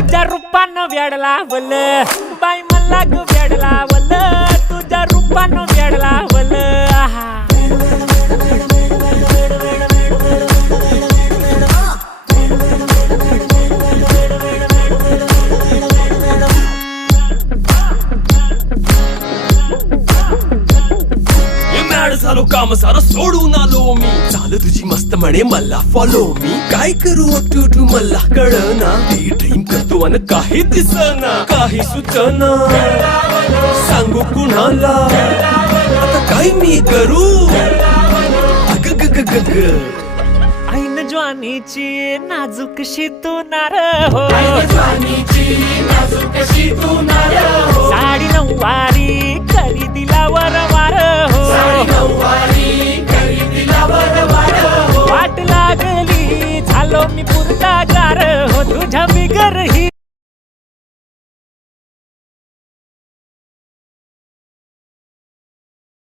तुझ्या रूपानं वेड लावल बाई मला ग वेड लावल तुझ्या रूपानं वेड लावल आहा झालो काम सारं सोडून आलो मी चाल तुझी मस्त म्हणे मला फॉलो मी काय करू टू मला कळना ती ड्रीम करतो अन काही दिसना काही सुचना सांगू कुणाला आता काय मी करू अग ग ग ग ग ऐन ज्वानीची नाजूकशी तू नार हो साडी नऊवारी करी दिला वरवार हो वाट लागली झालो मी पुरता गार हो तुझ्या बिगर ही